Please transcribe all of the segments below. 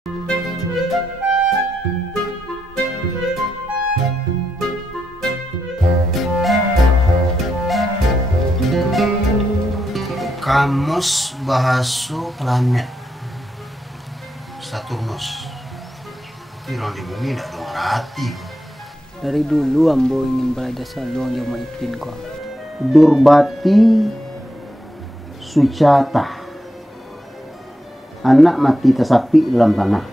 Kamus Bahasa Planet Saturnus. Orang di bumi tidak ada hati. Dari dulu ambo ingin berjasa luang jama ipin ko. Durbati Sucata, anak mati tersapi dalam tanah.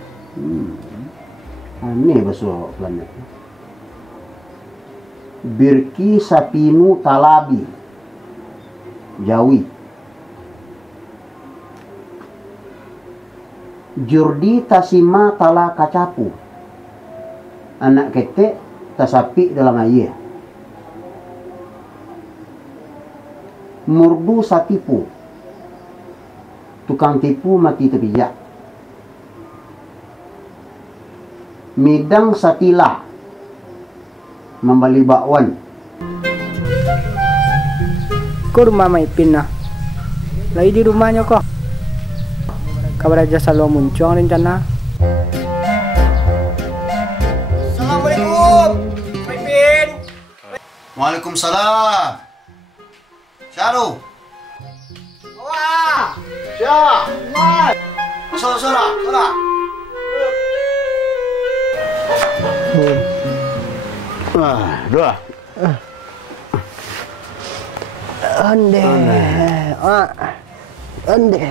Aneh bahasa planet. Birki Sapinu Talabi Jawi. Jurdi Tasima Tala Kacapu, anak ketek tasapi dalam air. Murdu Satipu, tukang tipu mati terpijak. Midang Satila, membeli bakwan. Ko rumah maipin na. Lagi di rumahnya kok. Kabar aja selalu muncul rencana. Assalamualaikum, Maipin. Waalaikumsalam. Syaru. Wah, Syah. Wah. Sorak. Dua. Ande.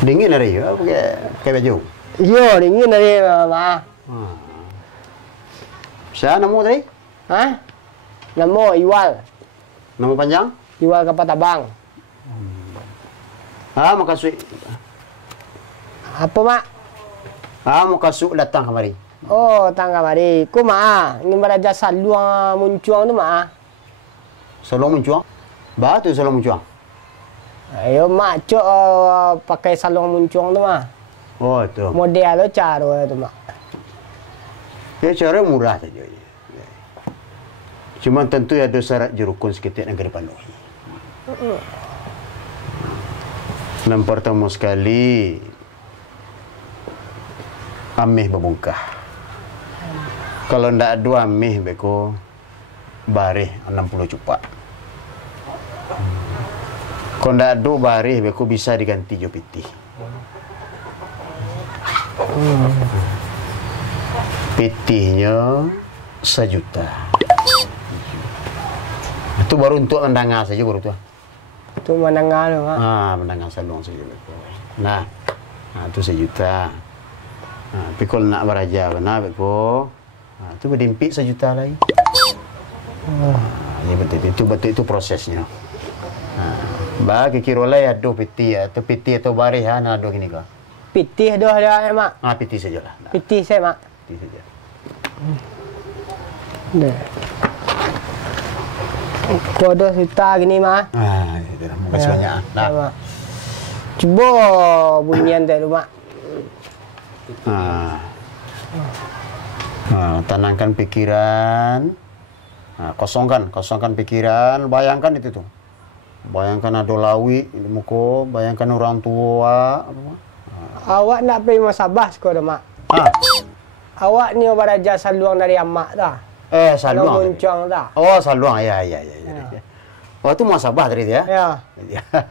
Dingin hari ya, pakai baju. Yo, dingin dari mama. Syah, nama tadi? Hah? Namo Iwal. Nama panjang? Iwal Kapatabang. Makasih. Apa mak? Makasih datang kemari. Oh, tangga mari. Ku mak, ingin berjasa luang muncul tu mak. Salong mencuang? Batu salong mencuang? Ayo mak cok pakai salong muncung tu mah. Oh itu. Model lo cara tu mak. Ya cara murah saja. Cuma tentu ada syarat jerukun sekitar yang ke depan. Yang pertama sekali amih berbungkah. Kalau ndak ada amih beko barih 60 cupak. Kalau ndak ada barih beko bisa diganti jo pitih. Pitihnya 1 juta. Itu baru untuk mendengar saja baru tu. Tu mendengar tu mak. Mendengar salung saja beko. Nah, itu 1 juta. Tapi kalau nak beraja benar beko, itu berdimpik 1 juta lagi. Ya betul itu prosesnya. Bagi kira lah ada piti atau barih ada gini kah? Pitih dah ada mak. Piti sajalah. Pitih saya mak. Piti saja. Dah. Kau ada cerita gini mak. Terima kasih banyak. Nah. Cuba bunyian tak mak. Tenangkan pikiran. Kosongkan pikiran. Bayangkan itu tuh. Bayangkan ada lawi di muka, bayangkan orang tua. Awak nak pergi Masabah sekolah mak. Awak ni beraja saluang dari amak dah. Saluang. Muncung dah. Oh, saluang. Ya. Oh, itu Masabah tadi ya? Ya.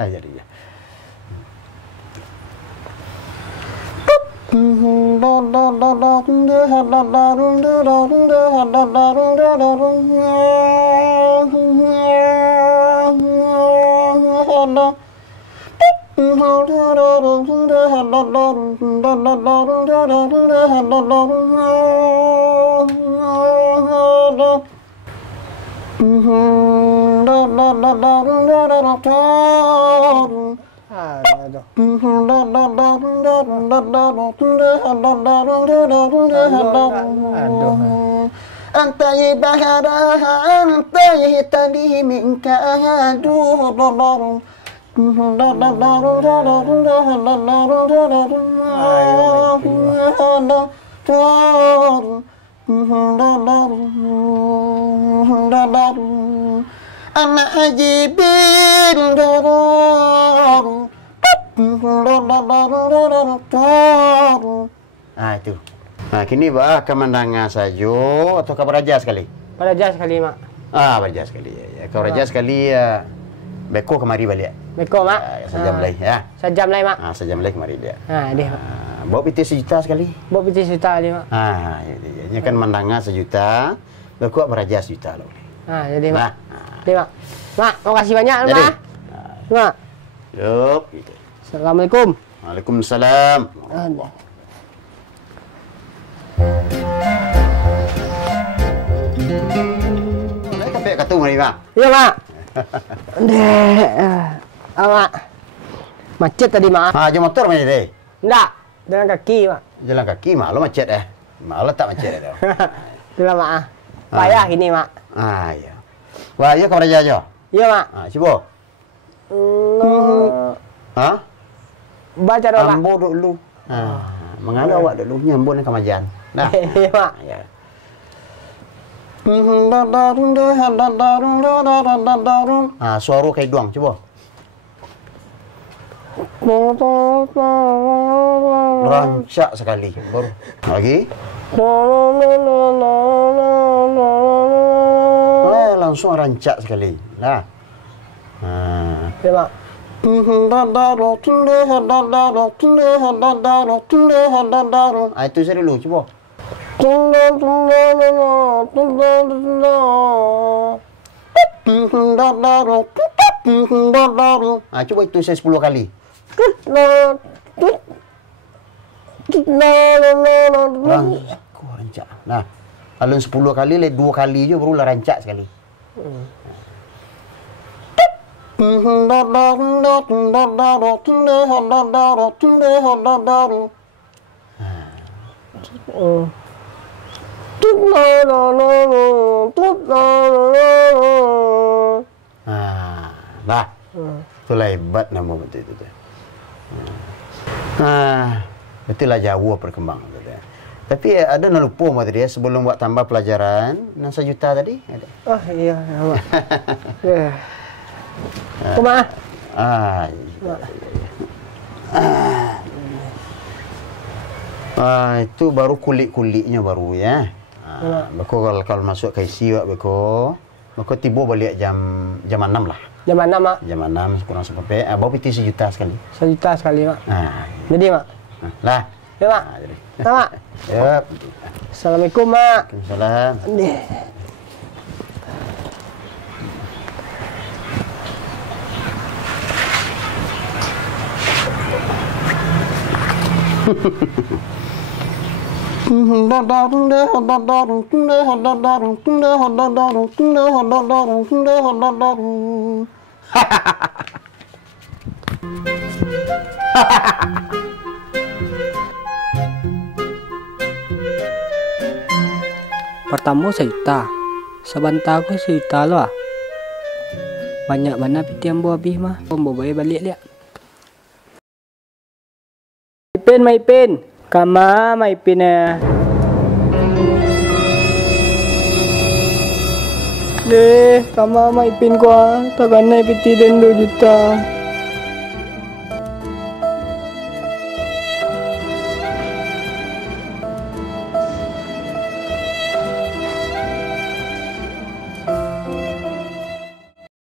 Jadi ya. Antai baharaha antai tadi minka aduh anak ajibin Ah itu. Nah, kini akan mendengar saja atau kau beraja sekali? Beraja sekali, Mak. Ah, beraja sekali. Ya. Kau beraja sekali ya. Beko kemari balik. Beko, Mak. Sejam lagi ya. Sejam lagi, Mak. Sejam lagi kemari dia. Dia, Mak. Bawa piti 1 juta sekali. Bawa piti 1 juta kali, Mak. Ini kan mendengar 1 juta. Beko beraja 1 juta loh. Jadi, Mak. Jadi, Mak. Mak, makasih banyak, Mak. Mak. Yup. Gitu. Assalamualaikum. Waalaikumsalam. Sampai ketemu ni, Mak. Iya, Mak. Mak. Macet tadi, Mak. Jalan motor mana tadi? Enggak, jalan kaki, Mak. Jalan kaki, Mak. Lo macet Mak, lo tak macet Itulah, Mak. Payah ini, Mak. Iya. Wah, iya kau beraja aja? Iya, Mak. Coba. Baca doa, Mak. Ambo dulu. Mengalah awak dulu nyambut dengan kemajan. Nah. Iya, Mak. Ya. Suara kayak doang, coba. Rancak sekali. Baru. Lagi. Langsung rancak sekali. Nah. Ya, Mak. Itu saya dulu, coba. Coba itu saya 10 kali. Rancak. Nah, kalau 10 kali, 2 kali je barulah rancak sekali. Nah, itulah hebat nama betul itu. Itulah jauh perkembangan. Tapi ada nak lupa Mak tadi sebelum buat tambah pelajaran, 1 juta tadi ada. Oh iya, Mak. Mak. Itu baru kulit-kulitnya baru ya. Beko kalau masuk ke isi beko tiba balik jam 6 lah. Jam 6, Mak. Jam 6 kurang sampai. Bawa piti 1 juta sekali. 1 juta sekali, Mak. Jadi, Mak. Lah. Ya, Mak. Mak. Yap. Assalamualaikum, Mak. Waalaikumsalam. Pertama 1 juta. Sebentar aku 1 juta loh. Banyak mana piti yang habis mah. Ambo boleh balik lihat. Maipin. Kama maipin ya. Kama maipin ko. Tagan na piti den 2 juta.